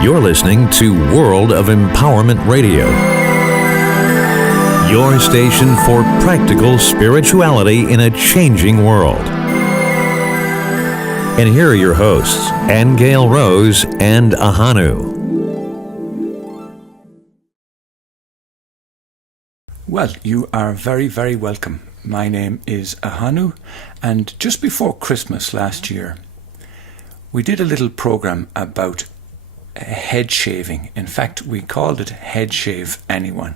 You're listening to World of Empowerment Radio, your station for practical spirituality in a changing world. And here are your hosts, Aingeal Rose and Ahonu. Well, you are very, very welcome. My name is Ahonu, and just before Christmas last year, we did a little program about head shaving. In fact, we called it Head Shave Anyone.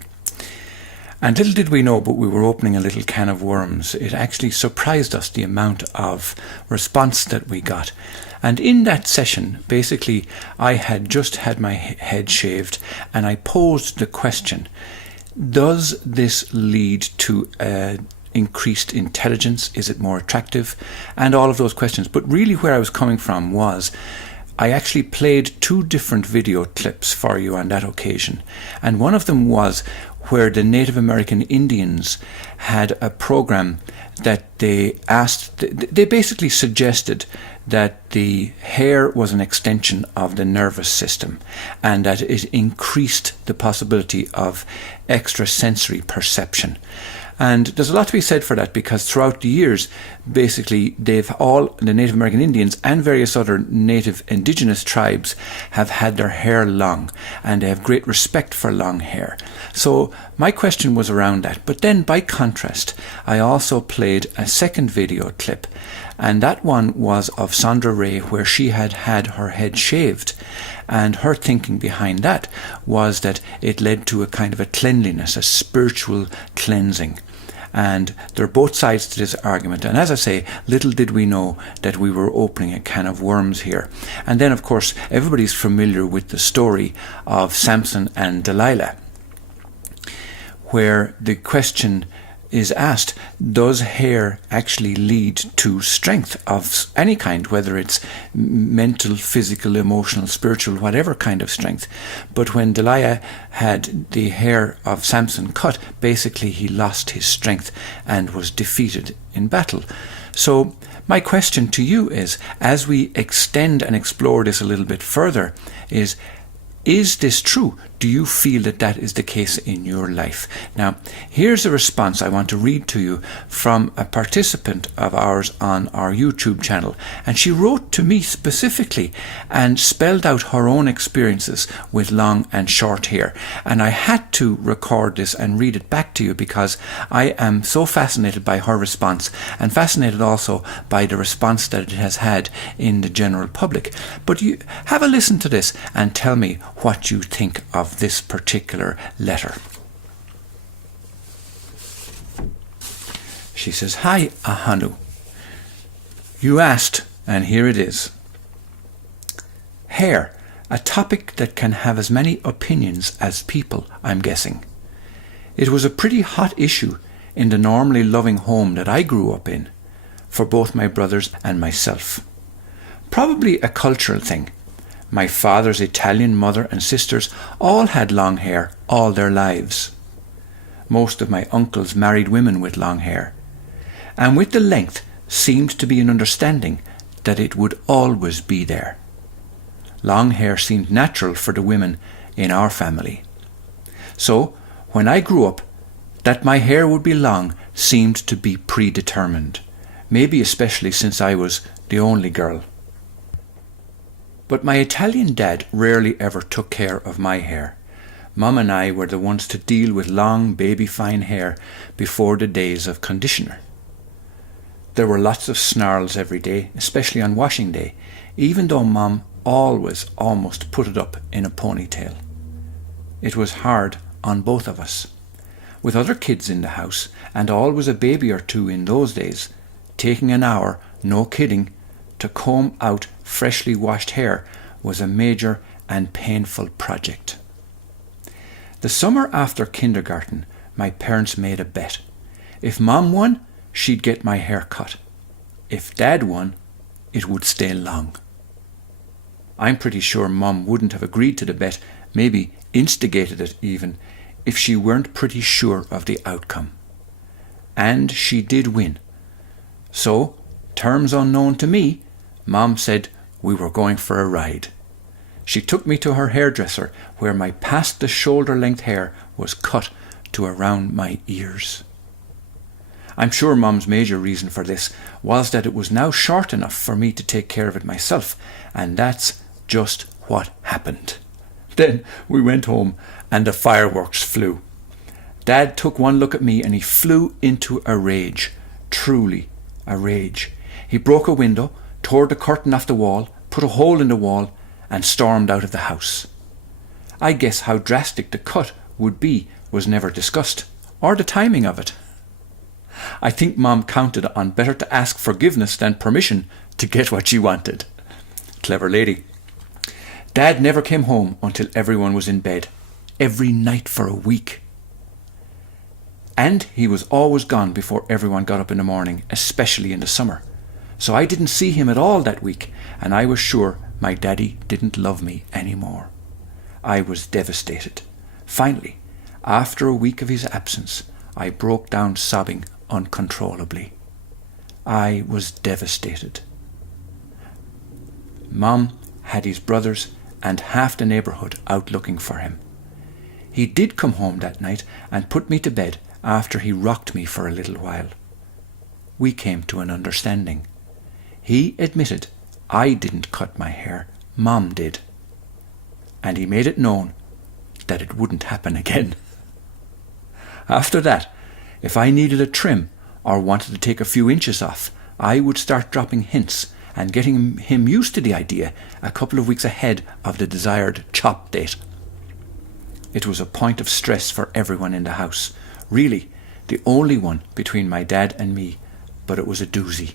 And little did we know, but we were opening a little can of worms. It actually surprised us the amount of response that we got. And in that session, basically, I had just had my head shaved, and I posed the question, does this lead to increased intelligence? Is it more attractive? And all of those questions. But really where I was coming from was, I actually played two different video clips for you on that occasion. And one of them was where the Native American Indians had a program that they basically suggested that the hair was an extension of the nervous system and that it increased the possibility of extrasensory perception. And there's a lot to be said for that, because throughout the years, basically, the Native American Indians and various other native indigenous tribes have had their hair long, and they have great respect for long hair. So my question was around that. But then, by contrast, I also played a second video clip, and that one was of Sandra Ray, where she had had her head shaved. And her thinking behind that was that it led to a kind of a cleanliness, a spiritual cleansing. And there are both sides to this argument. And as I say, little did we know that we were opening a can of worms here. And then, of course, everybody's familiar with the story of Samson and Delilah, where the question is asked, does hair actually lead to strength of any kind, whether it's mental, physical, emotional, spiritual, whatever kind of strength? But when Delilah had the hair of Samson cut, basically he lost his strength and was defeated in battle. So my question to you is, as we extend and explore this a little bit further, is this true? Do you feel that that is the case in your life? Now, here's a response I want to read to you from a participant of ours on our YouTube channel. And she wrote to me specifically and spelled out her own experiences with long and short hair. And I had to record this and read it back to you because I am so fascinated by her response, and fascinated also by the response that it has had in the general public. But you have a listen to this and tell me what you think of this particular letter. She says, "Hi, Ahonu. You asked, and here it is. Hair, a topic that can have as many opinions as people, I'm guessing. It was a pretty hot issue in the normally loving home that I grew up in, for both my brothers and myself. Probably a cultural thing. My father's Italian mother and sisters all had long hair all their lives. Most of my uncles married women with long hair. And with the length seemed to be an understanding that it would always be there. Long hair seemed natural for the women in our family. So, when I grew up, that my hair would be long seemed to be predetermined, maybe especially since I was the only girl. But my Italian dad rarely ever took care of my hair. Mum and I were the ones to deal with long, baby-fine hair before the days of conditioner. There were lots of snarls every day, especially on washing day, even though Mum always almost put it up in a ponytail. It was hard on both of us. With other kids in the house, and always a baby or two in those days, taking an hour, no kidding, to comb out freshly washed hair was a major and painful project. The summer after kindergarten, my parents made a bet. If Mom won, she'd get my hair cut. If Dad won, it would stay long. I'm pretty sure Mom wouldn't have agreed to the bet, maybe instigated it even, if she weren't pretty sure of the outcome. And she did win. So, terms unknown to me, Mom said we were going for a ride. She took me to her hairdresser, where my past the shoulder length hair was cut to around my ears. I'm sure Mum's major reason for this was that it was now short enough for me to take care of it myself, and that's just what happened. Then we went home and the fireworks flew. Dad took one look at me and he flew into a rage. Truly a rage. He broke a window, tore the curtain off the wall, put a hole in the wall, and stormed out of the house. I guess how drastic the cut would be was never discussed, or the timing of it. I think Mum counted on better to ask forgiveness than permission to get what she wanted. Clever lady. Dad never came home until everyone was in bed, every night for a week. And he was always gone before everyone got up in the morning, especially in the summer. So I didn't see him at all that week, and I was sure my daddy didn't love me anymore. I was devastated. Finally, after a week of his absence, I broke down sobbing uncontrollably. I was devastated. Mum had his brothers and half the neighbourhood out looking for him. He did come home that night and put me to bed after he rocked me for a little while. We came to an understanding. He admitted I didn't cut my hair, Mum did. And he made it known that it wouldn't happen again. After that, if I needed a trim or wanted to take a few inches off, I would start dropping hints and getting him used to the idea a couple of weeks ahead of the desired chop date. It was a point of stress for everyone in the house, really the only one between my dad and me, but it was a doozy.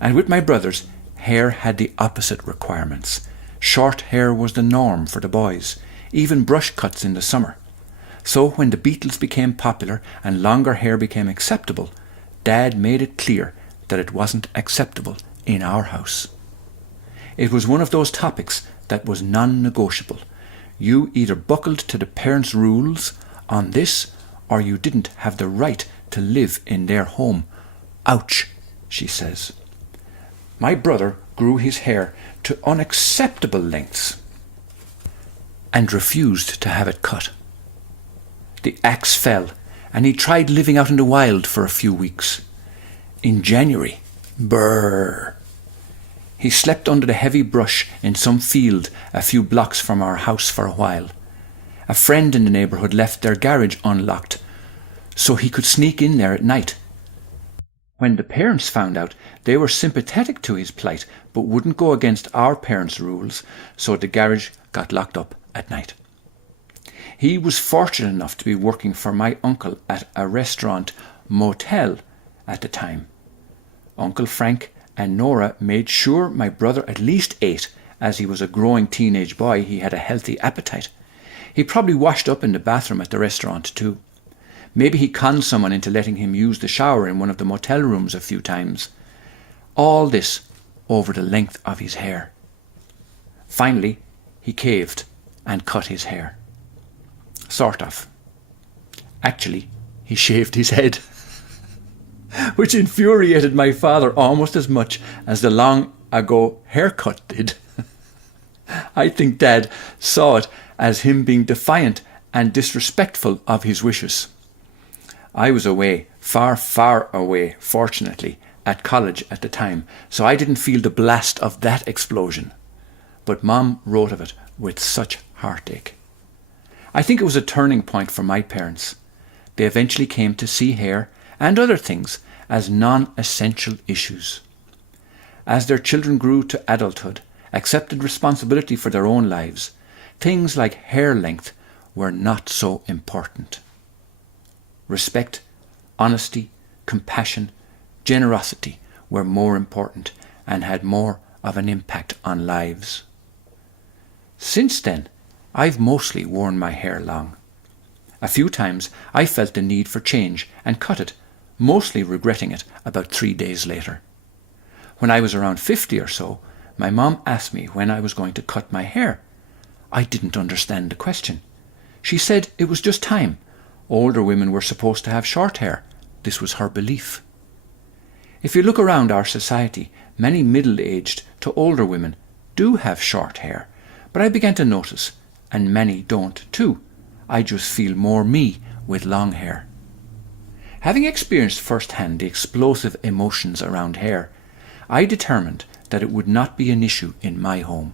And with my brothers, hair had the opposite requirements. Short hair was the norm for the boys, even brush cuts in the summer. So when the Beatles became popular and longer hair became acceptable, Dad made it clear that it wasn't acceptable in our house. It was one of those topics that was non-negotiable. You either buckled to the parents' rules on this, or you didn't have the right to live in their home. Ouch, she says. My brother grew his hair to unacceptable lengths and refused to have it cut. The axe fell, and he tried living out in the wild for a few weeks. In January, brrr, he slept under the heavy brush in some field a few blocks from our house for a while. A friend in the neighbourhood left their garage unlocked, so he could sneak in there at night. When the parents found out, they were sympathetic to his plight, but wouldn't go against our parents' rules, so the garage got locked up at night. He was fortunate enough to be working for my uncle at a restaurant motel at the time. Uncle Frank and Nora made sure my brother at least ate. As he was a growing teenage boy, he had a healthy appetite. He probably washed up in the bathroom at the restaurant too. Maybe he conned someone into letting him use the shower in one of the motel rooms a few times. All this over the length of his hair. Finally, he caved and cut his hair. Sort of. Actually, he shaved his head, which infuriated my father almost as much as the long ago haircut did. I think Dad saw it as him being defiant and disrespectful of his wishes. I was away, far, far away, fortunately, at college at the time, so I didn't feel the blast of that explosion. But Mum wrote of it with such heartache. I think it was a turning point for my parents. They eventually came to see hair and other things as non-essential issues. As their children grew to adulthood, accepted responsibility for their own lives, things like hair length were not so important. Respect, honesty, compassion, generosity were more important and had more of an impact on lives. Since then, I've mostly worn my hair long. A few times I felt the need for change and cut it, mostly regretting it about 3 days later. When I was around 50 or so, my mom asked me when I was going to cut my hair. I didn't understand the question. She said it was just time. Older women were supposed to have short hair. This was her belief. If you look around our society, many middle-aged to older women do have short hair, But I began to notice, and many don't too, I just feel more me with long hair. Having experienced firsthand the explosive emotions around hair, I determined that it would not be an issue in my home.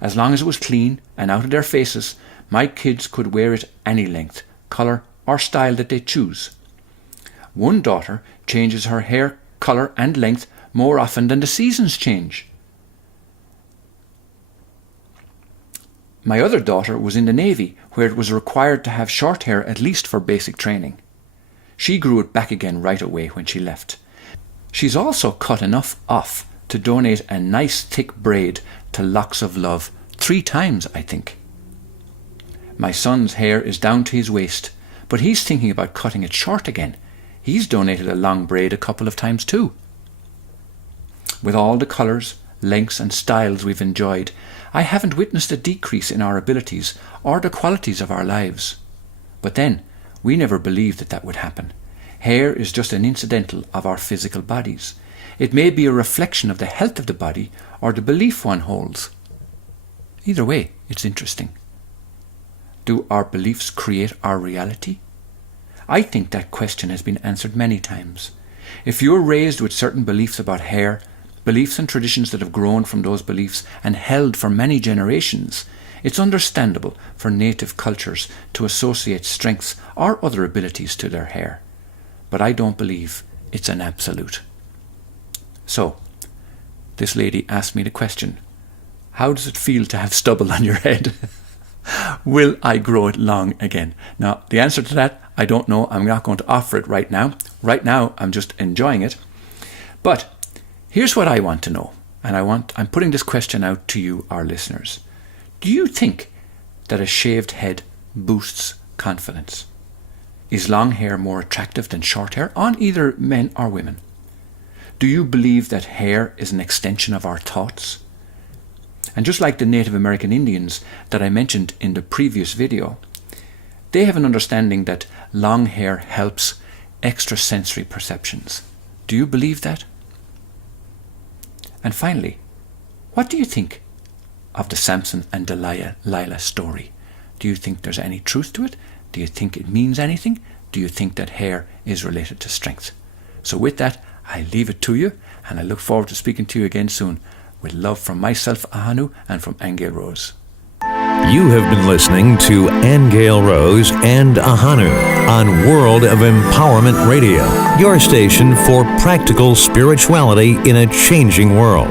As long as it was clean and out of their faces, my kids could wear it any length, colour or style that they choose. One daughter changes her hair colour and length more often than the seasons change. My other daughter was in the Navy, where it was required to have short hair at least for basic training. She grew it back again right away when she left. She's also cut enough off to donate a nice thick braid to Locks of Love 3 times, I think. My son's hair is down to his waist, but he's thinking about cutting it short again. He's donated a long braid a couple of times too. With all the colours, lengths and styles we've enjoyed, I haven't witnessed a decrease in our abilities or the qualities of our lives. But then, we never believed that would happen. Hair is just an incidental of our physical bodies. It may be a reflection of the health of the body or the belief one holds. Either way, it's interesting. Do our beliefs create our reality? I think that question has been answered many times. If you're raised with certain beliefs about hair, beliefs and traditions that have grown from those beliefs and held for many generations, it's understandable for native cultures to associate strengths or other abilities to their hair. But I don't believe it's an absolute. So, this lady asked me the question, how does it feel to have stubble on your head? Will I grow it long again? Now, the answer to that, I don't know. I'm not going to offer it right now. Right now, I'm just enjoying it. But here's what I want to know, and I'm putting this question out to you, our listeners. Do you think that a shaved head boosts confidence? Is long hair more attractive than short hair on either men or women? Do you believe that hair is an extension of our thoughts? And just like the Native American Indians that I mentioned in the previous video, they have an understanding that long hair helps extrasensory perceptions. Do you believe that? And finally, what do you think of the Samson and Delilah story? Do you think there's any truth to it? Do you think it means anything? Do you think that hair is related to strength? So with that, I leave it to you, and I look forward to speaking to you again soon. With love from myself, Ahonu, and from Aingeal Rose. You have been listening to Aingeal Rose and Ahonu on World of Empowerment Radio, your station for practical spirituality in a changing world.